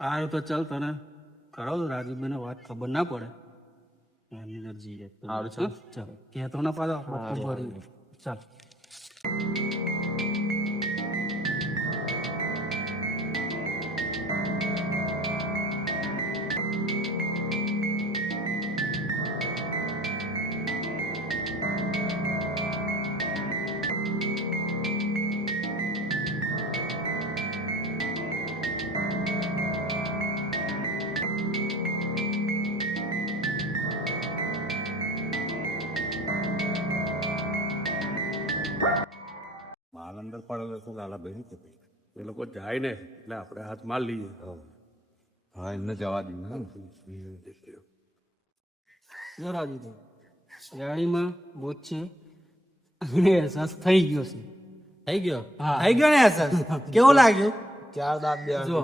આ તો ચાલ તને કરાવ દો રાજુભાઈને વાત ખબર ના પડે એની અરજી સારું ચાલ. ચાલ કહેતો ના પાડો ખબર ચાલ માલ અંદર પડેલો છે લાલાભાઈ શું કહેતો? એ લોકો જાય ને એટલે આપણે હાથ માર લઈએ હા એમને જવા દઈએ જો રાજુભાઈ શિયાળીમાં બોધ છે અને અહેસાસ થઈ ગયો છે થઈ ગયો હા. થઈ ગયો ને સર કેવું લાગ્યું 4 દાંત બે જો